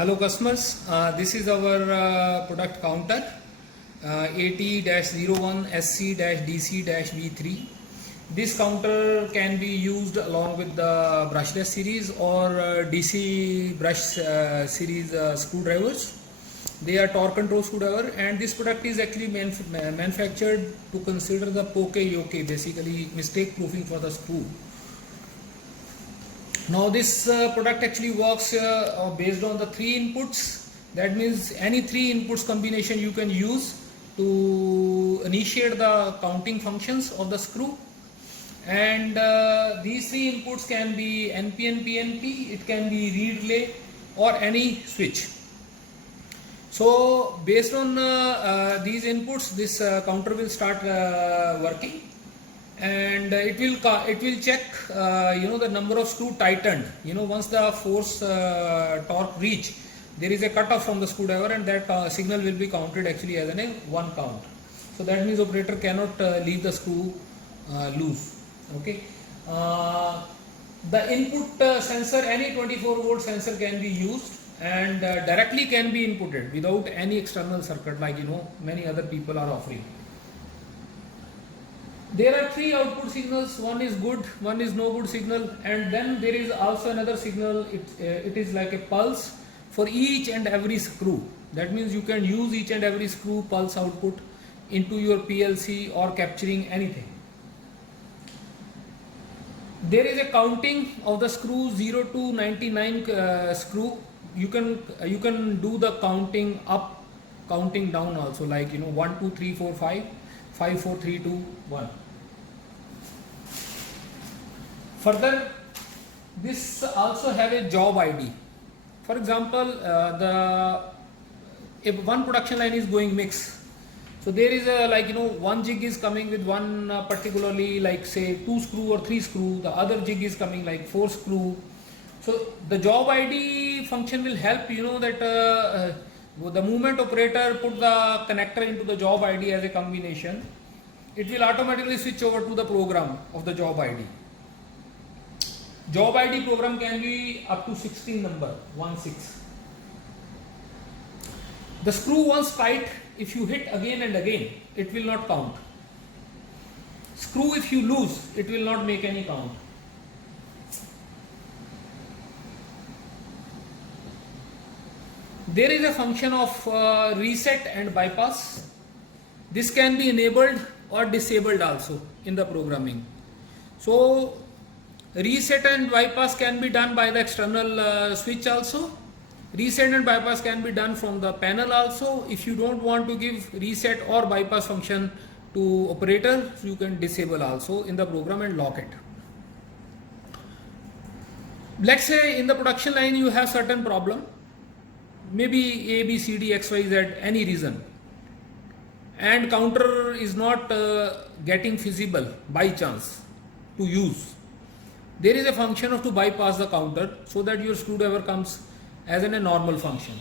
Hello customers, this is our product counter AT-01SC-DC-V3. This counter can be used along with the brushless series or DC brush series screwdrivers. They are torque control screwdriver, and this product is actually manufactured to consider the poke-yoke, basically mistake proofing for the screw. Now this product actually works based on the 3 inputs. That means any 3 inputs combination you can use to initiate the counting functions of the screw. And these 3 inputs can be NPN, PNP, it can be read relay or any switch. So based on these inputs, this counter will start working. And it will check the number of screw tightened. Once the force torque reach, there is a cutoff from the screwdriver, and that signal will be counted actually as a 1 count. So that means operator cannot leave the screw loose. Okay. The input sensor, any 24 volt sensor can be used and directly can be inputted without any external circuit like many other people are offering. There are 3 output signals. One is good, one is no good signal, and then there is also another signal. It is like a pulse for each and every screw. That means you can use each and every screw pulse output into your PLC or capturing anything. There is a counting of the screw 0 to 99 screw. You can do the counting up, counting down also, like 1 2 3 4 5 5 4 3 2 1. Further, this also have a job ID. For example, if one production line is going mix, so there is a 1 jig is coming with one particularly like say 2 screw or 3 screw, the other jig is coming like 4 screw. So the job ID function will help that the moment operator put the connector into the job ID as a combination, it will automatically switch over to the program of the job ID. Job ID program can be up to 16 number, 16. The screw once tight, if you hit again and again, it will not count. Screw if you lose, it will not make any count. There is a function of reset and bypass. This can be enabled or disabled also in the programming. So reset and bypass can be done by the external switch also. Reset and bypass can be done from the panel also. If you don't want to give reset or bypass function to operator, you can disable also in the program and lock it. Let's say in the production line you have certain problem, maybe A, B, C, D, X, Y, Z, any reason, and counter is not getting feasible by chance to use. There is a function of to bypass the counter so that your screwdriver comes as in a normal function.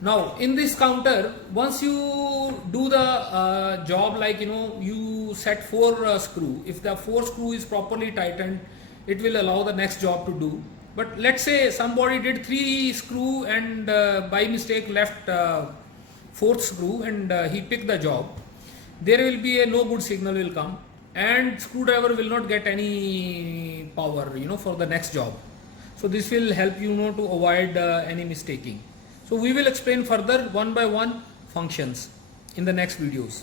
Now in this counter, once you do the job like you set 4 screw, if the 4 screw is properly tightened, it will allow the next job to do. But let's say somebody did 3 screw and by mistake left 4th screw and he picked the job, there will be a no good signal will come and screwdriver will not get any power for the next job. So this will help to avoid any mistaking. So we will explain further one by one functions in the next videos.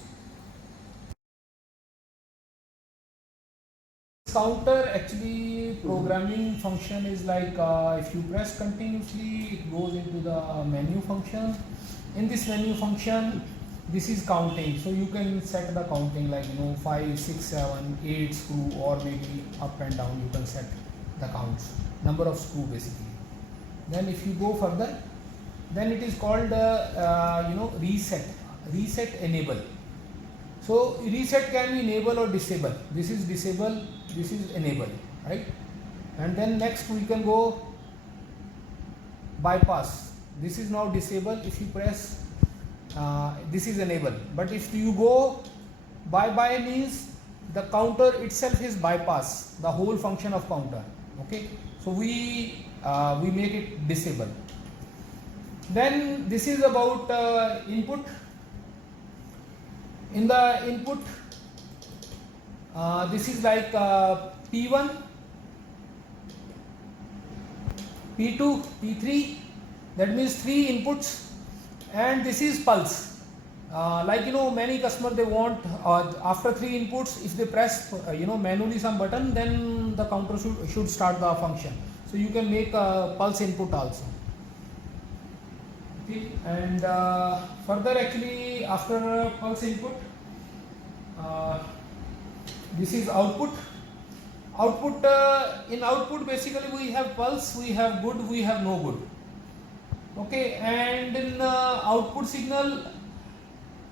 Counter actually programming function is like if you press continuously, it goes into the menu function. In this menu function, this is counting, so you can set the counting like 5 6 7 8 screw, or maybe up and down you can set the counts, number of screw basically. Then if you go further, then it is called reset enable. So reset can be enable or disable. This is disable, this is enable, right? And then next we can go bypass. This is now disable. If you press this is enable, but if you go by means the counter itself is bypass the whole function of counter. Okay, so we make it disable. Then this is about input. In the input, this is like P1, P2, P3. That means 3 inputs, and this is pulse. Like many customers, they want after 3 inputs, if they press manually some button, then the counter should start the function. So you can make a pulse input also. Okay. And further, actually, after pulse input, this is output. In output, basically we have pulse, we have good, we have no good. Okay. And in output signal,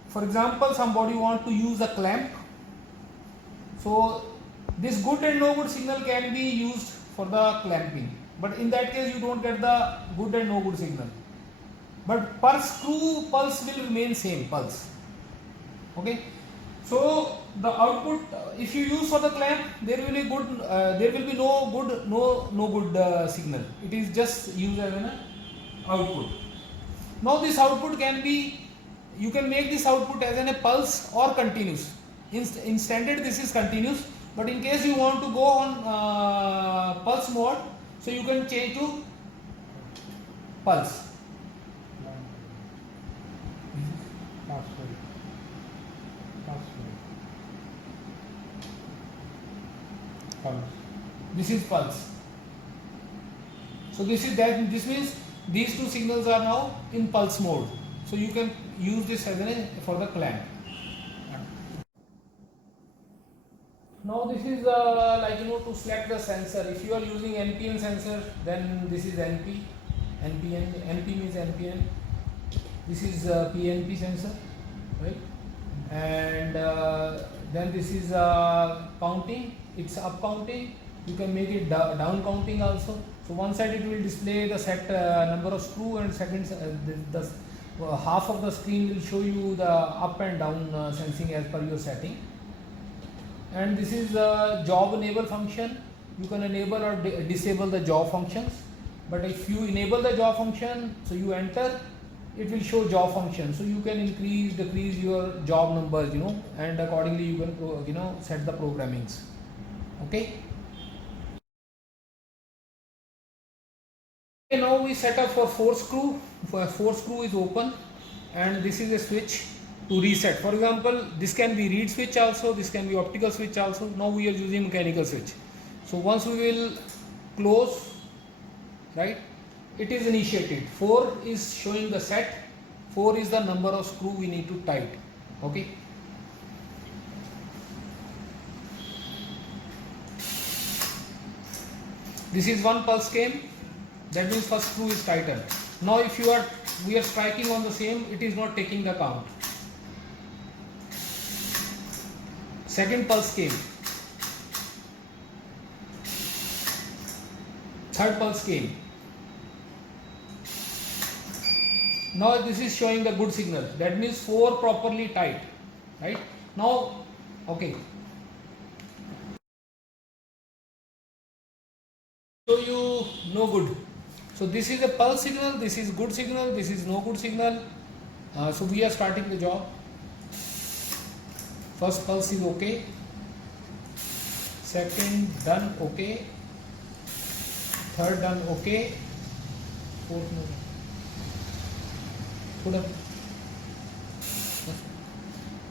for example, somebody want to use a clamp, so this good and no good signal can be used for the clamping, but in that case you don't get the good and no good signal, but per screw pulse will remain same pulse. Okay. So the output, if you use for the clamp, there will be good, there will be no good, no good signal. It is just used as an output. Now this output can be, you can make this output as a pulse or continuous. In standard this is continuous, but in case you want to go on pulse mode, so you can change to pulse. This is pulse. So this is that. This means these 2 signals are now in pulse mode. So you can use this as for the clamp. Now this is like to select the sensor. If you are using NPN sensor, then this is NP. NP means NPN. This is PNP sensor, right? And then this is counting. It's up counting. You can make it down counting also. So one side it will display the set number of screw, and second the half of the screen will show you the up and down sensing as per your setting. And this is the job enable function. You can enable or disable the job functions, but if you enable the job function, so you enter, it will show job function, so you can increase, decrease your job numbers, and accordingly you can set the programmings. Okay. Now we set up for 4 screw. 4 screw is open, and this is a switch to reset. For example, this can be reed switch also, this can be optical switch also. Now we are using mechanical switch. So once we will close, right, it is initiated. 4 is showing the set, 4 is the number of screw we need to tight. Okay. This is 1 pulse came, that means first screw is tightened. Now if we are striking on the same, it is not taking the count. Second pulse came, third pulse came. Now this is showing the good signal, that means 4 properly tight, right? Now, okay. So you no good. So this is a pulse signal, this is good signal, this is no good signal. So we are starting the job. First pulse is okay, second done okay, third done okay, fourth no.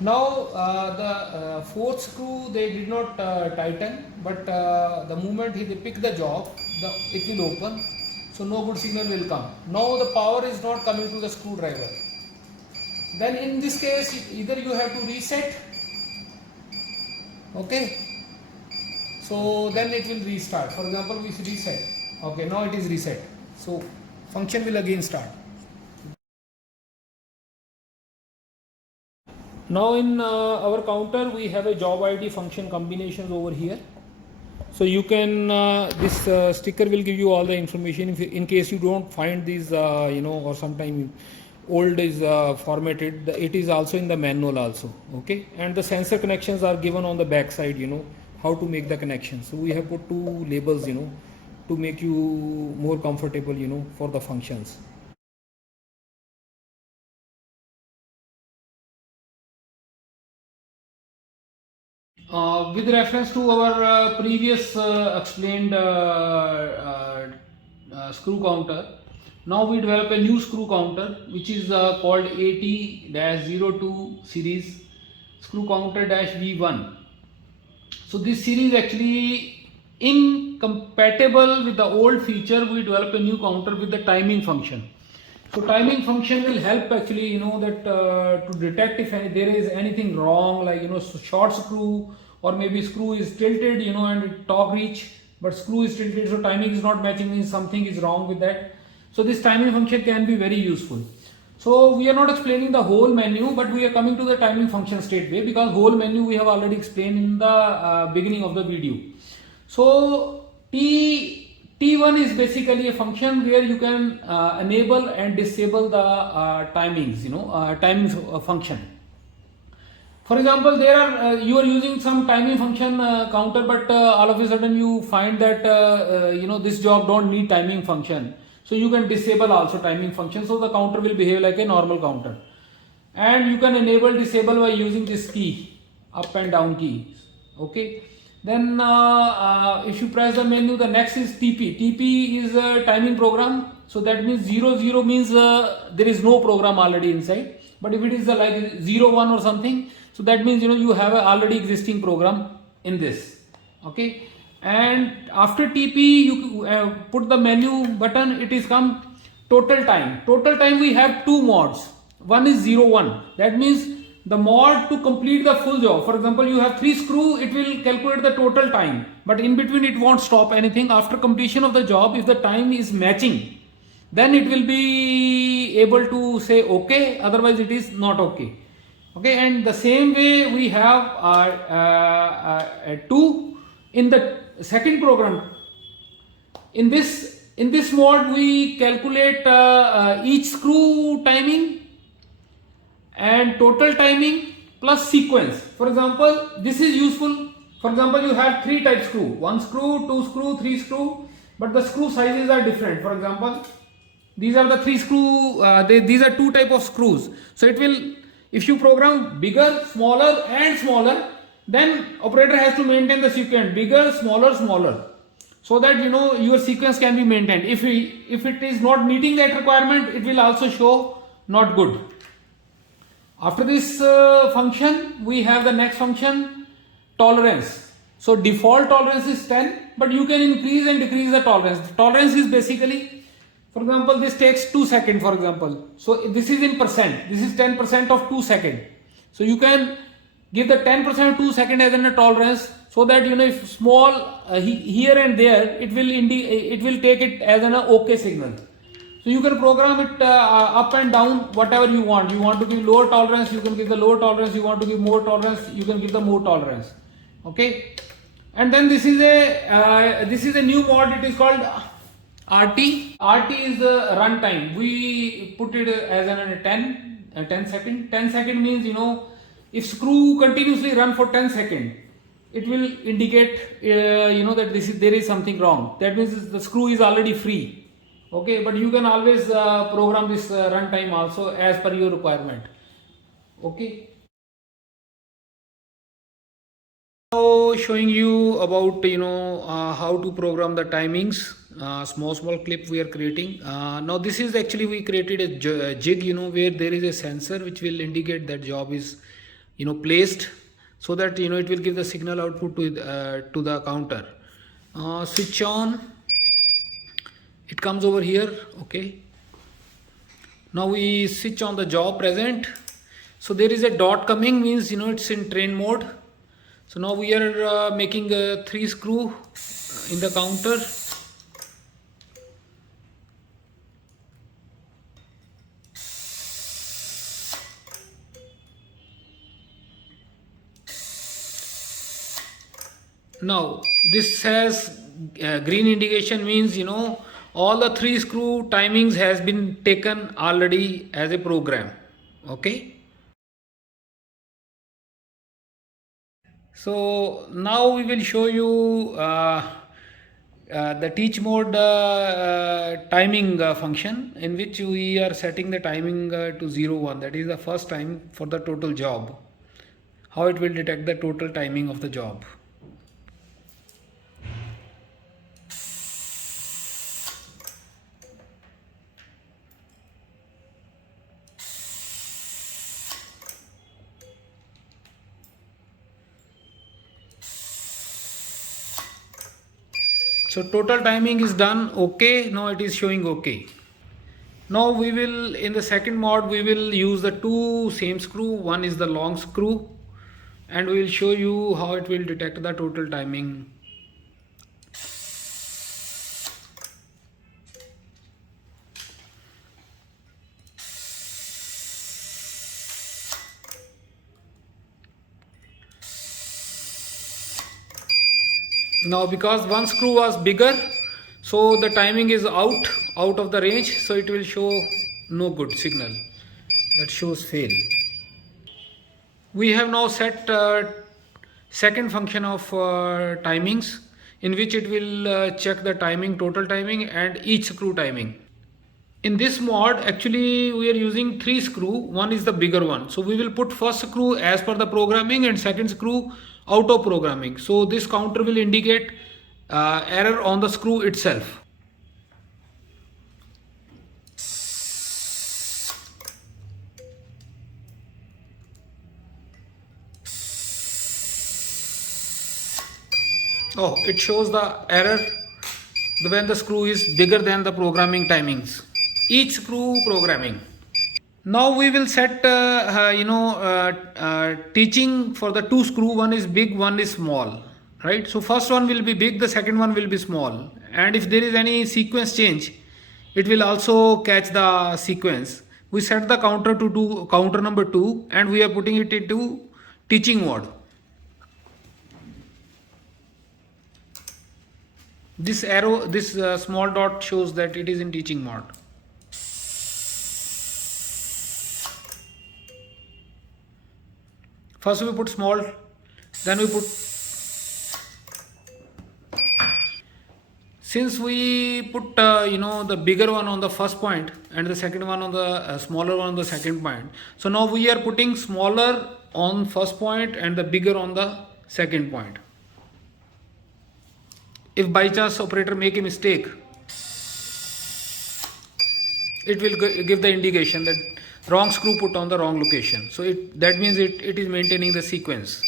Now the fourth screw they did not tighten, but the moment they pick the job, it will open, so no good signal will come. Now the power is not coming to the screwdriver. Then in this case, either you have to reset, okay, so then it will restart. For example, we reset, okay, now it is reset, so function will again start. Now in our counter we have a job ID function combinations over here. So you can, this sticker will give you all the information in case you don't find these, or sometime old is formatted, it is also in the manual also, okay. And the sensor connections are given on the back side, how to make the connections. So we have put 2 labels, to make you more comfortable, for the functions. With reference to our previous explained screw counter, now we develop a new screw counter which is called AT-02 series screw counter -V1. So this series actually incompatible with the old feature. We develop a new counter with the timing function. So timing function will help actually, that to detect if there is anything wrong, like short screw, or maybe screw is tilted, and torque reach, but screw is tilted, so timing is not matching, means something is wrong with that. So this timing function can be very useful. So we are not explaining the whole menu, but we are coming to the timing function straightway, because whole menu we have already explained in the beginning of the video. So T1 is basically a function where you can enable and disable the timings, timing function. For example, there are you are using some timing function counter, but all of a sudden you find that this job don't need timing function. So you can disable also timing function. So the counter will behave like a normal counter, and you can enable disable by using this key, up and down key. Okay. Then if you press the menu, the next is TP. TP is a timing program. So that means 00 means there is no program already inside. But if it is like 01 or something, so that means you have a already existing program in this. Okay. And after TP, you put the menu button. It is come total time. Total time we have two modes. One is 01. That means the mod to complete the full job. For example, you have 3 screw, it will calculate the total time, but in between it won't stop anything. After completion of the job, if the time is matching, then it will be able to say okay, otherwise it is not okay. Okay, and the same way we have 2 in the second program. In this mode we calculate each screw timing and total timing plus sequence. For example, this is useful. For example, you have 3 type screw: 1 screw, 2 screw, 3 screw, but the screw sizes are different. For example, these are the 3 screw, these are 2 type of screws. So it will, if you program bigger, smaller and smaller, then operator has to maintain the sequence bigger, smaller, smaller, so that your sequence can be maintained. If it is not meeting that requirement, it will also show not good. After this function, we have the next function, tolerance. So default tolerance is 10, but you can increase and decrease the tolerance. The tolerance is basically, for example, this takes 2 seconds, for example. So this is in percent. This is 10% of 2 seconds. So you can give the 10% of 2 seconds as a tolerance, so that if small here and there, it will take it as an OK signal. So you can program it up and down, whatever you want. You want to give lower tolerance, you can give the lower tolerance. You want to give more tolerance, you can give the more tolerance. Okay. And then this is a new mod. It is called RT. RT is the runtime. We put it as a 10 second. 10 second means if screw continuously run for 10 seconds, it will indicate that there is something wrong. That means the screw is already free. Okay, but you can always program this runtime also as per your requirement. Okay. Now showing you about how to program the timings. Small clip we are creating. Now this is actually we created a jig where there is a sensor which will indicate that job is placed, so that it will give the signal output to the counter. Switch on. It comes over here. Okay. Now we switch on the job present. So there is a dot coming, means it's in train mode. So now we are making 3 screw in the counter. Now this has green indication, means all the 3 screw timings has been taken already as a program. Okay. So now we will show you the teach mode timing function, in which we are setting the timing to 01. That is the first time for the total job. how it will detect the total timing of the job. So total timing is done. Okay, now it is showing okay. Now we will, in the second mod, we will use the two same screw. One is the long screw, and we will show you how it will detect the total timing. Now because one screw was bigger, so the timing is out of the range, so it will show no good signal, that shows fail. We have now set second function of timings, in which it will check the timing, total timing, and each screw timing. In this mod, actually we are using 3 screw. One is the bigger one, so we will put first screw as per the programming and second screw auto programming. So this counter will indicate error on the screw itself. Oh, it shows the error when the screw is bigger than the programming timings. Each screw programming. Now we will set teaching for the two screw. One is big, one is small, right? So first one will be big, the second one will be small, and if there is any sequence change, it will also catch the sequence. We set the counter to do counter number 2, and we are putting it into teaching mode. This arrow, this small dot shows that it is in teaching mode. First we put small, then we put, since we put the bigger one on the first point and the second one on the smaller one on the second point, so now we are putting smaller on first point and the bigger on the second point. If by chance operator make a mistake, it will give the indication that wrong screw put on the wrong location. So that means it is maintaining the sequence.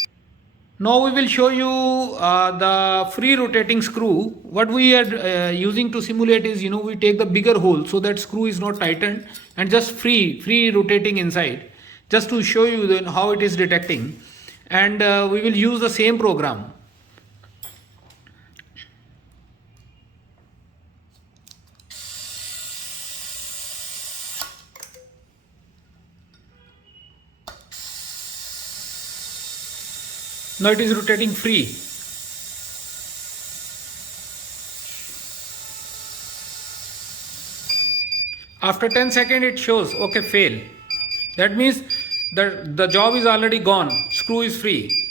Now we will show you the free rotating screw. What we are using to simulate is, we take the bigger hole so that screw is not tightened, and just free rotating inside, just to show you then how it is detecting. And we will use the same program. Now it is rotating free. After 10 seconds it shows okay, fail. That means that the job is already gone, screw is free.